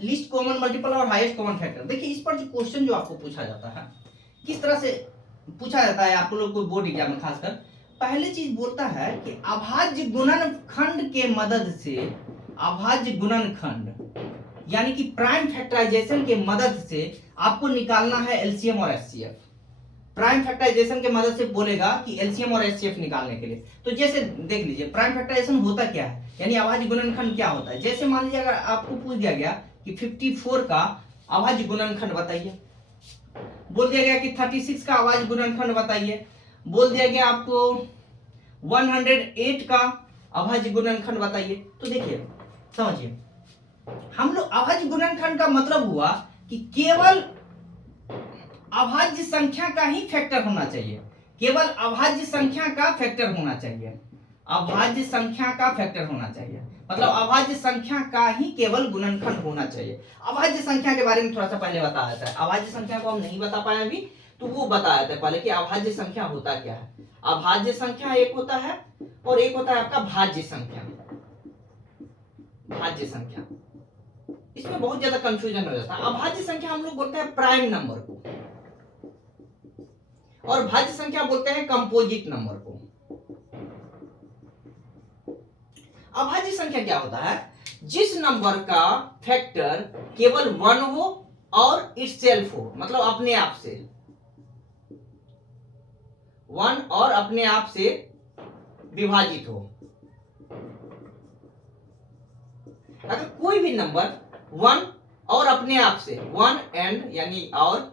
Least common multiple और हाईएस्ट कॉमन फैक्टर, देखिए इस पर जो क्वेश्चन जो आपको पूछा जाता है, किस तरह से पूछा जाता है आप लोग को बोर्ड एग्जाम में खासकर, पहले चीज बोलता है कि अभाज्य गुणनखंड के मदद से, अभाज्य गुणनखंड यानी कि प्राइम फैक्टराइजेशन के मदद से आपको निकालना है एलसीएम और एचसीएफ। प्राइम फैक्टराइजेशन के मदद से बोलेगा कि एलसीएम और एचसीएफ निकालने के लिए, तो जैसे देख लीजिए प्राइम फैक्टराइजेशन होता क्या है, यानी अभाज्य गुणनखंड क्या होता है। जैसे मान लीजिए अगर आपको पूछ दिया गया कि 54 का अभाज्य गुणनखंड बताइए, बोल दिया गया कि 36 का अभाज्य गुणनखंड बताइए, बोल दिया गया आपको 108 का अभाज्य गुणनखंड बताइए, तो देखिए समझिए हम लोग अभाज्य गुणनखंड का मतलब हुआ कि केवल अभाज्य संख्या का ही फैक्टर होना चाहिए, केवल अभाज्य संख्या का फैक्टर होना चाहिए, अभाज्य संख्या का फैक्टर होना चाहिए, मतलब अभाज्य संख्या का ही केवल गुणनखंड होना चाहिए। अभाज्य संख्या के बारे में थोड़ा सा पहले बताया था, अभाज्य संख्या को हम नहीं बता पाए अभी, तो वो बताया था पहले कि अभाज्य संख्या होता क्या है। अभाज्य संख्या एक होता है और एक होता है आपका भाज्य संख्या। भाज्य संख्या, इसमें बहुत ज्यादा कंफ्यूजन हो जाता है। अभाज्य संख्या हम लोग बोलते हैं प्राइम नंबर को, और भाज्य संख्या बोलते हैं कंपोजिट नंबर को। अभाज्य संख्या क्या होता है, जिस नंबर का फैक्टर केवल 1 हो और इटसेल्फ हो, मतलब अपने आप से 1 और अपने आप से विभाजित हो। अगर कोई भी नंबर 1 और अपने आप से, वन एंड यानी और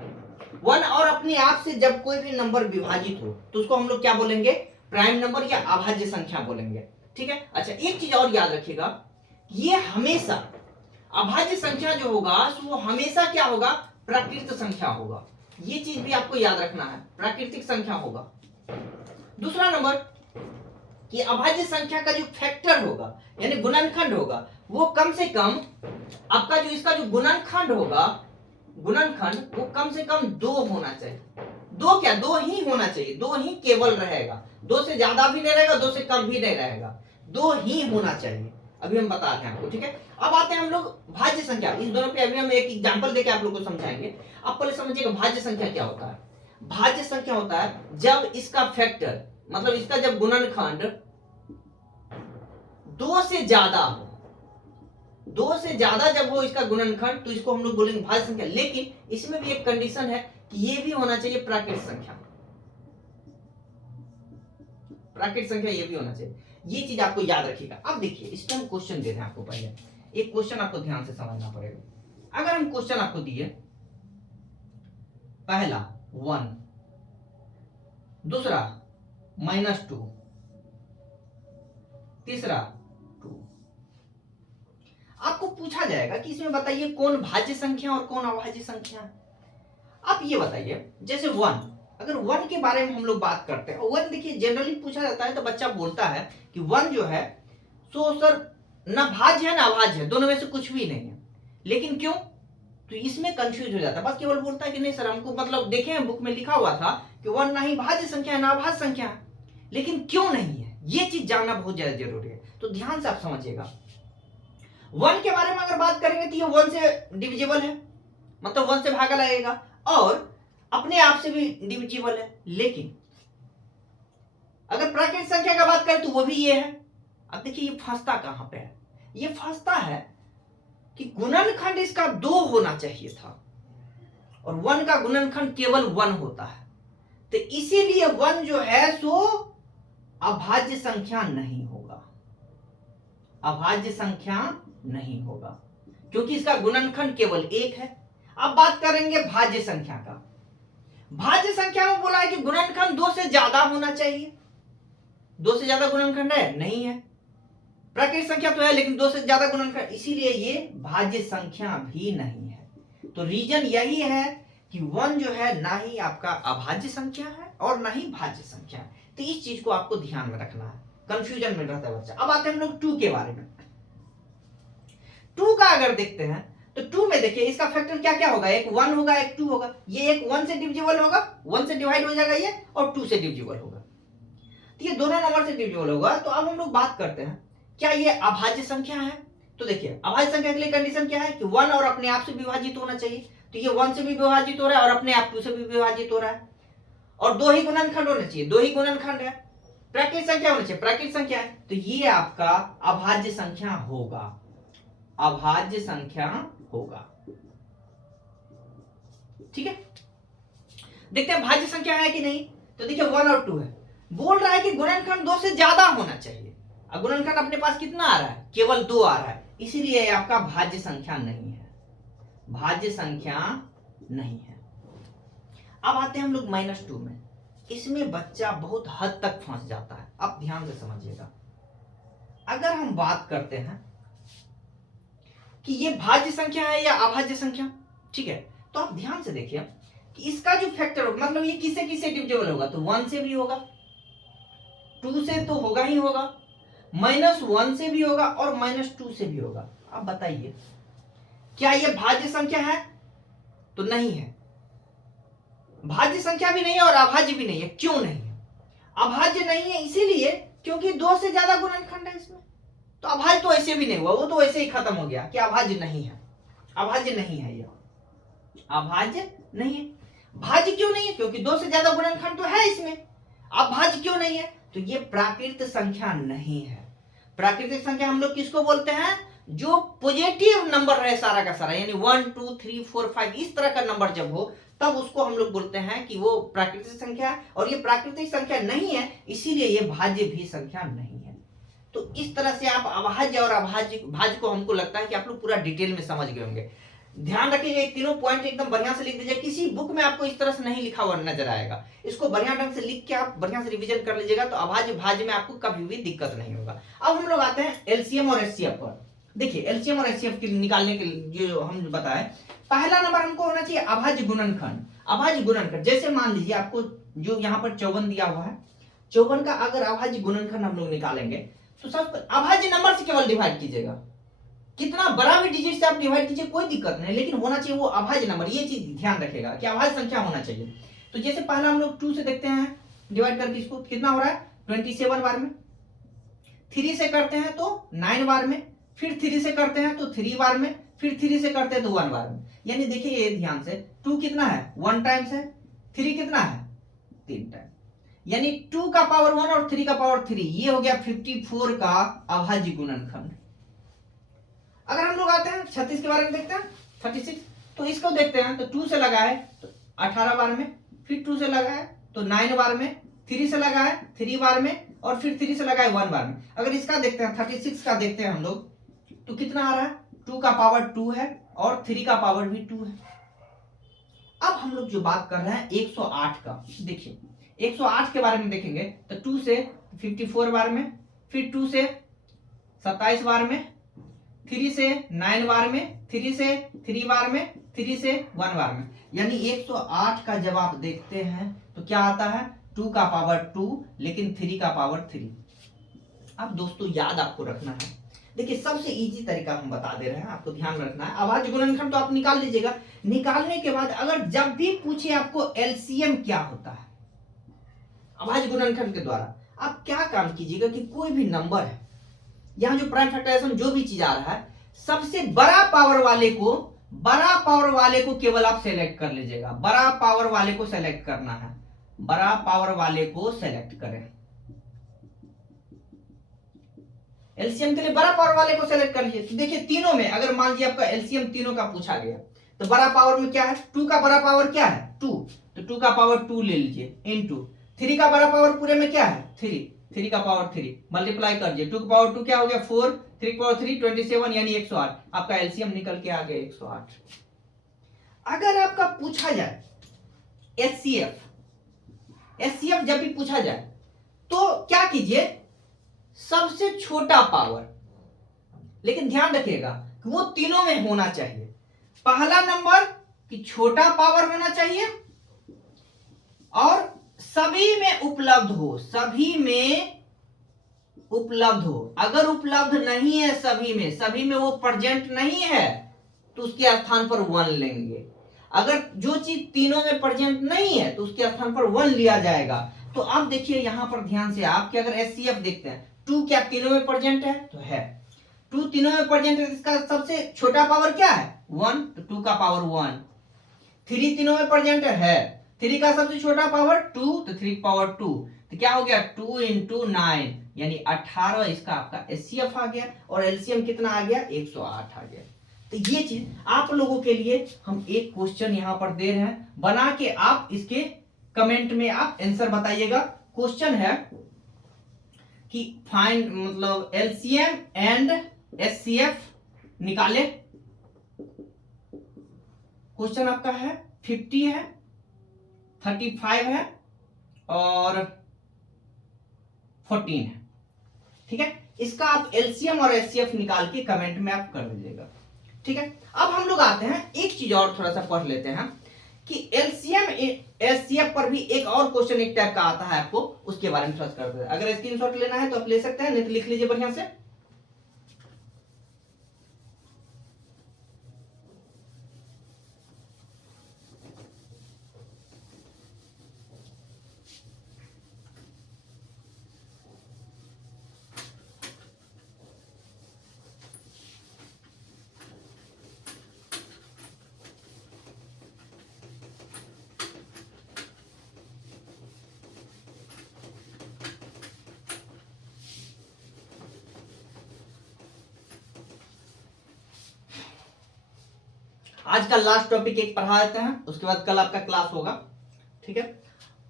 वन और अपने आप से जब कोई भी नंबर विभाजित हो तो उसको हम लोग क्या बोलेंगे, प्राइम नंबर या अभाज्य संख्या बोलेंगे। ठीक है। अच्छा, एक चीज और याद रखिएगा, ये हमेशा अभाज्य संख्या जो होगा वो हमेशा क्या होगा, प्राकृत संख्या होगा। ये चीज भी आपको याद रखना है, प्राकृतिक संख्या होगा। दूसरा नंबर कि अभाज्य संख्या का जो फैक्टर होगा यानी गुणनखंड होगा वो कम से कम आपका जो इसका जो गुणनखंड होगा, गुणनखंड वो कम से कम 2 होना चाहिए। 2 क्या, 2 ही होना चाहिए, 2 ही केवल रहेगा, 2 से ज्यादा भी नहीं रहेगा, 2 से कम भी नहीं रहेगा, 2 ही होना चाहिए। अभी हम बताते हैं आपको। ठीक है। अब आते हैं हम लोग भाज्य संख्या, इस दोनों पे अभी हम एक एग्जांपल देके आप लोग को समझाएंगे। आप पहले समझिएगा भाज्य संख्या क्या होता है। भाज्य संख्या होता है जब इसका फैक्टर मतलब इसका जब गुणनखंड 2 से ज्यादा हो, 2 से ज्यादा जब हो इसका गुणनखंड तो इसको हम लोग बोलेंगे भाज्य संख्या। लेकिन इसमें भी एक कंडीशन है कि ये भी होना चाहिए प्राकृत संख्या, प्राकृत संख्या ये भी होना चाहिए। ये चीज आपको याद रखिएगा। अब देखिए इस पर हम क्वेश्चन दे रहे हैं आपको। पहले एक क्वेश्चन आपको ध्यान से समझना पड़ेगा। अगर हम क्वेश्चन आपको दिए, पहला 1, दूसरा -2, तीसरा 2, आपको पूछा जाएगा कि इसमें बताइए कौन भाज्य संख्या और कौन अभाज्य संख्या है। आप ये बताइए, जैसे 1, अगर 1 के बारे में हम लोग बात करते हैं, 1 देखिए जनरली पूछा जाता है तो बच्चा बोलता है कि 1 जो है सो सर ना भाज्य है ना अभाज्य है, दोनों में से कुछ भी नहीं है। लेकिन क्यों, तो इसमें कंफ्यूज हो जाता है। बस केवल बोलता है कि नहीं सर हमको मतलब देखे हैं बुक में लिखा हुआ था कि 1 ना ही भाज्य संख्या है ना अभाज्य संख्या है, लेकिन क्यों नहीं है ये चीज जानना बहुत ज्यादा जरूरी है। तो ध्यान से आप समझिएगा। 1 के बारे में अगर बात करेंगे तो ये 1 से डिविजिबल है, मतलब 1 से भागा लगेगा और अपने आप से भी डिविजिबल है। लेकिन अगर प्राकृतिक संख्या का बात करें तो वो भी ये है। अब देखिए ये फंसता कहां पे है, ये फंसता है कि गुणनखंड इसका 2 होना चाहिए था और 1 का गुणनखंड केवल 1 होता है, तो इसीलिए 1 जो है सो अभाज्य संख्या नहीं होगा, अभाज्य संख्या नहीं होगा क्योंकि इसका गुणनखंड केवल 1 है। अब बात करेंगे भाज्य संख्या का। भाज्य संख्या में बोला है कि गुणनखंड 2 से ज्यादा होना चाहिए। 2 से ज्यादा गुणनखंड है, नहीं है। प्राकृतिक संख्या तो है लेकिन 2 से ज्यादा गुणनखंड, इसीलिए ये भाज्य संख्या भी नहीं है। तो रीजन यही है कि 1 जो है ना ही आपका अभाज्य संख्या है और ना ही भाज्य संख्या है। तो इस चीज को आपको ध्यान में रखना है, कंफ्यूजन में रहता है बच्चा। अब आते हैं हम लोग 2 के बारे में। 2 का अगर देखते हैं तो 2 में देखिए इसका फैक्टर क्या क्या होगा, एक 1 होगा एक 2 होगा। ये एक 1 से डिविजिबल होगा, 1 से डिवाइड हो जाएगा ये, और 2 से डिविजिबल होगा। तो ये दोनों नंबर से डिविजिबल होगा। तो अब हम लोग बात करते हैं क्या ये अभाज्य संख्या है। तो देखिए अभाज्य संख्या के लिए कंडीशन क्या है कि 1 और अपने आप से विभाजित होना चाहिए। तो ये 1 से भी विभाजित हो रहा है और अपने आप 2 से भी विभाजित हो रहा है, और 2 ही गुणनखंड होने चाहिए, 2 ही गुणनखंड है। प्राकृतिक संख्या होनी चाहिए, प्राकृतिक संख्या है, तो ये आपका अभाज्य संख्या होगा, अभाज्य संख्या होगा। ठीक है। देखते हैं भाज्य संख्या है कि नहीं। तो देखिए 1 और 2 है, बोल रहा है कि गुणनखंड 2 से ज्यादा होना चाहिए। अब गुणनखंड अपने पास कितना आ रहा है, केवल 2 आ रहा है, इसीलिए आपका भाज्य संख्या नहीं है, भाज्य संख्या नहीं है। अब आते हैं हम लोग -2 में। इसमें बच्चा बहुत हद तक फंस जाता है। अब ध्यान से समझिएगा। अगर हम बात करते हैं कि ये भाज्य संख्या है या अभाज्य संख्या, ठीक है, तो आप ध्यान से देखिए कि इसका जो फैक्टर होगा मतलब ये किससे किससे डिविजिबल होगा, तो 1 से भी होगा, 2 से तो होगा ही होगा, -1 से भी होगा और -2 से भी होगा। अब बताइए क्या ये भाज्य संख्या है, तो नहीं है। भाज्य संख्या भी नहीं है और अभाज्य भी नहीं है। क्यों नहीं है, अभाज्य नहीं है इसीलिए क्योंकि 2 से ज्यादा गुणनखंड है इसमें, तो अभाज्य तो ऐसे भी नहीं हुआ, वो तो ऐसे ही खत्म हो गया कि अभाज्य नहीं है, अभाज्य नहीं है, ये अभाज्य नहीं है। भाज्य क्यों नहीं है, क्योंकि 2 से ज्यादा गुणनखंड तो है इसमें। अभाज्य क्यों नहीं है, तो ये प्राकृतिक संख्या नहीं है। प्राकृतिक संख्या हम लोग किसको बोलते हैं, जो पॉजिटिव नंबर रहे सारा का सारा, यानी 1 2 3 4 5 इस तरह का नंबर जब हो तब उसको हम लोग बोलते हैं कि वो प्राकृतिक संख्या है। और ये प्राकृतिक संख्या नहीं है इसीलिए ये भाज्य भी संख्या नहीं है। तो इस तरह से आप अभाज्य और अभाज्य भाज्य को हमको लगता है कि आप लोग पूरा डिटेल में समझ गए होंगे। ध्यान रखिएगा, ये तीनों पॉइंट एकदम बढ़िया से लिख दीजिए, किसी बुक में आपको इस तरह से नहीं लिखा हुआ नजर आएगा। इसको बढ़िया ढंग से लिख के आप बढ़िया से रिवीजन कर लीजिएगा, तो अभाज्य भाज्य में आपको कभी भी दिक्कत नहीं होगा। अब हम लोग आते हैं एलसीएम और एचसीएफ पर। देखिए एलसीएम और एचसीएफ के निकालने के लिए जो हम बताए, पहला नंबर हमको होना चाहिए अभाज्य गुणनखंड। अभाज्य गुणनखंड जैसे मान लीजिए आपको जो यहाँ पर 54 दिया हुआ है, 54 का अगर अभाज्य गुणनखंड हम लोग निकालेंगे तो सब अभाज्य नंबर से केवल डिवाइड कीजिएगा, कितना बड़ा भी डिजिट से आप डिवाइड कीजिए कोई दिक्कत नहीं, लेकिन होना चाहिए वो अभाज्य नंबर। ये चीज ध्यान रखेगा कि अभाज्य संख्या होना चाहिए। तो जैसे पहला हम लोग 2 से देखते हैं डिवाइड करके, इसको कितना हो रहा है 27 बार में, 3 से करते हैं तो 9 बार में, फिर 3 से करते हैं तो 3 बार में, फिर 3 से करते हैं तो 1 बार में। यानी देखिए ये ध्यान से 2 कितना है 1 टाइम्स है, 3 कितना है 3 टाइम, यानी 2 का पावर 1 और 3 का पावर 3, ये हो गया 54 का अभाज्य गुणनखंड। अगर हम लोग आते हैं 36 के बारे में देखते हैं, 36 तो इसको देखते हैं तो 2 से लगा है तो 18 बार में, फिर 2 से लगा है तो 9 बार में, 3 से लगा है 3 बार में, और फिर 3 से लगा है 1 बार में। अगर इसका देखते हैं 36 का देखते हैं हम लोग तो कितना आ रहा है 2 का पावर 2 है और 3 का पावर भी 2 है। अब हम लोग जो बात कर रहे हैं 108 का, देखिए 108 के बारे में देखेंगे तो 2 से 54 बार में, फिर 2 से 27 बार में, 3 से 9 बार में, 3 से 3 बार में, 3 से 1 बार में। यानी 108 का जब आप देखते हैं तो क्या आता है 2 का पावर 2 लेकिन 3 का पावर 3। अब दोस्तों याद आपको रखना है, देखिए सबसे इजी तरीका हम बता दे रहे हैं, आपको ध्यान में रखना है। अभाज्य गुणनखंड तो आप निकाल लीजिएगा, निकालने के बाद अगर जब भी पूछे आपको एलसीएम क्या होता है अभाज्य गुणनखंड के द्वारा, आप क्या काम कीजिएगा कि कोई भी नंबर है, यहाँ जो प्राइम फैक्टराइजेशन जो भी चीज आ रहा है, सबसे बड़ा पावर वाले को केवल आप सेलेक्ट कर लीजिएगा। बड़ा पावर वाले को सेलेक्ट करना है, बड़ा पावर वाले को सेलेक्ट करें। एलसीएम के लिए बड़ा पावर वाले को सेलेक्ट कर लीजिए। तो देखिए तीनों में अगर मान लीजिए आपका एलसीएम तीनों का पूछा गया तो बड़ा पावर में क्या है 2 का बड़ा पावर क्या है 2, तो 2 का पावर 2 ले लीजिए इनटू 3 का बड़ा पावर पूरे में क्या है 3, 3 का पावर 3 मल्टीप्लाई कर दीजिए, 2 का पावर 2 क्या हो गया 4, 3 का पावर 3 27 यानी 108। आपका एलसीएम निकल के आ गया 108। अगर आपका पूछा जाए एचसीएफ, एचसीएफ जब भी पूछा जाए तो क्या कीजिए सबसे छोटा पावर, लेकिन ध्यान रखिएगा कि वो तीनों में होना चाहिए। पहला नंबर कि छोटा पावर होना चाहिए और सभी में उपलब्ध हो, सभी में उपलब्ध हो। अगर उपलब्ध नहीं है सभी में वो प्रेजेंट नहीं है तो उसके स्थान पर 1 लेंगे। अगर जो चीज तीनों में प्रेजेंट नहीं है तो उसके स्थान पर 1 लिया जाएगा। तो अब देखिए यहां पर ध्यान से आपके अगर एचसीएफ देखते हैं 2 क्या तीनों में प्रेजेंट है तो है, 2 तीनों में प्रेजेंट है, इसका सबसे छोटा पावर क्या है 1, तो 2 का पावर 1। 3 तीनों में प्रेजेंट है, 3 का सबसे छोटा पावर 2, तो 3 पावर 2, तो क्या हो गया 2 इंटू 9 यानी 18, इसका आपका एचसीएफ आ गया और एलसीएम कितना आ गया 108 आ गया। तो ये चीज आप लोगों के लिए हम एक क्वेश्चन यहां पर दे रहे हैं, बना के आप इसके कमेंट में आप आंसर बताइएगा। क्वेश्चन है कि फाइंड मतलब एलसीएम एंड एचसीएफ निकाले। क्वेश्चन आपका है 50 है, 35 है और 14 है, ठीक है। इसका आप एलसीएम और एचसीएफ निकाल के कमेंट में आप कर दीजिएगा, ठीक है। अब हम लोग आते हैं एक चीज और थोड़ा सा पढ़ लेते हैं कि एलसीएम एचसीएफ पर भी एक और क्वेश्चन एक टाइप का आता है, आपको उसके बारे में सर्च करते हैं। अगर स्क्रीनशॉट लेना है तो आप ले सकते हैं, नहीं तो लिख लीजिए बढ़िया से। आज का लास्ट टॉपिक एक पढ़ा देते हैं, उसके बाद कल आपका क्लास होगा, ठीक है।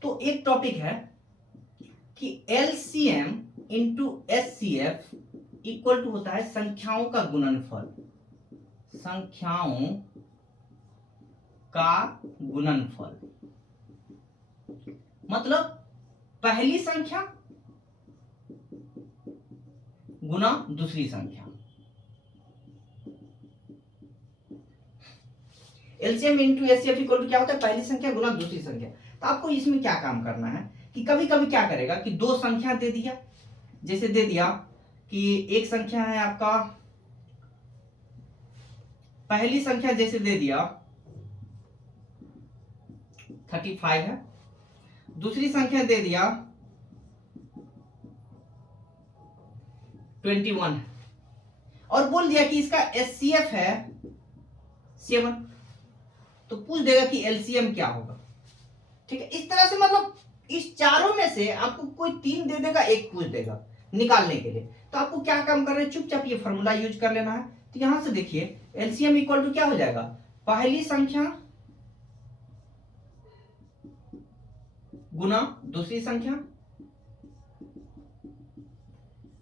तो एक टॉपिक है कि LCM into HCF equal to होता है संख्याओं का गुणनफल, संख्याओं का गुणनफल, मतलब पहली संख्या गुना दूसरी संख्या। LCM into HCF equal to क्या होता है, पहली संख्या गुना दूसरी संख्या। तो आपको इसमें क्या काम करना है कि कभी कभी क्या करेगा कि दो संख्या दे दिया, जैसे दे दिया कि एक संख्या है आपका, पहली संख्या जैसे दे दिया 35 है, दूसरी संख्या दे दिया 21 है, और बोल दिया कि इसका एचसीएफ है 7, तो पूछ देगा कि एलसीएम क्या होगा। ठीक है, इस तरह से मतलब इस चारों में से आपको कोई 3 दे देगा, एक पूछ देगा निकालने के लिए। तो आपको क्या काम करना है, चुपचाप ये फॉर्मूला यूज कर लेना है। तो यहां से देखिए एलसीएम इक्वल टू क्या हो जाएगा, पहली संख्या गुना दूसरी संख्या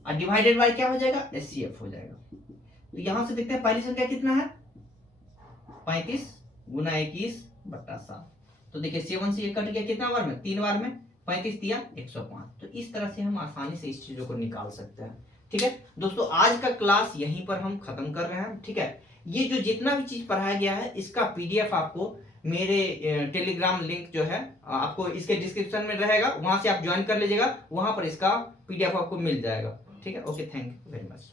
और डिवाइडेड बाय क्या हो जाएगा, एचसीएफ हो जाएगा। तो यहां से देखते हैं पहली संख्या कितना है, 35 गुना 21/7। तो देखिए 7 से ये कट गया, कितना बार में, 3 बार में, 35 दिया 105। तो इस तरह से हम आसानी से इस चीजों को निकाल सकते हैं। ठीक है दोस्तों, आज का क्लास यहीं पर हम खत्म कर रहे हैं। ठीक है, ये जो जितना भी चीज पढ़ाया गया है इसका पीडीएफ आपको मेरे टेलीग्राम लिंक जो है आपको इसके डिस्क्रिप्शन में रहेगा, वहां से आप ज्वाइन कर लीजिएगा, वहां पर इसका पीडीएफ आपको मिल जाएगा। ठीक है, okay, thank you very much.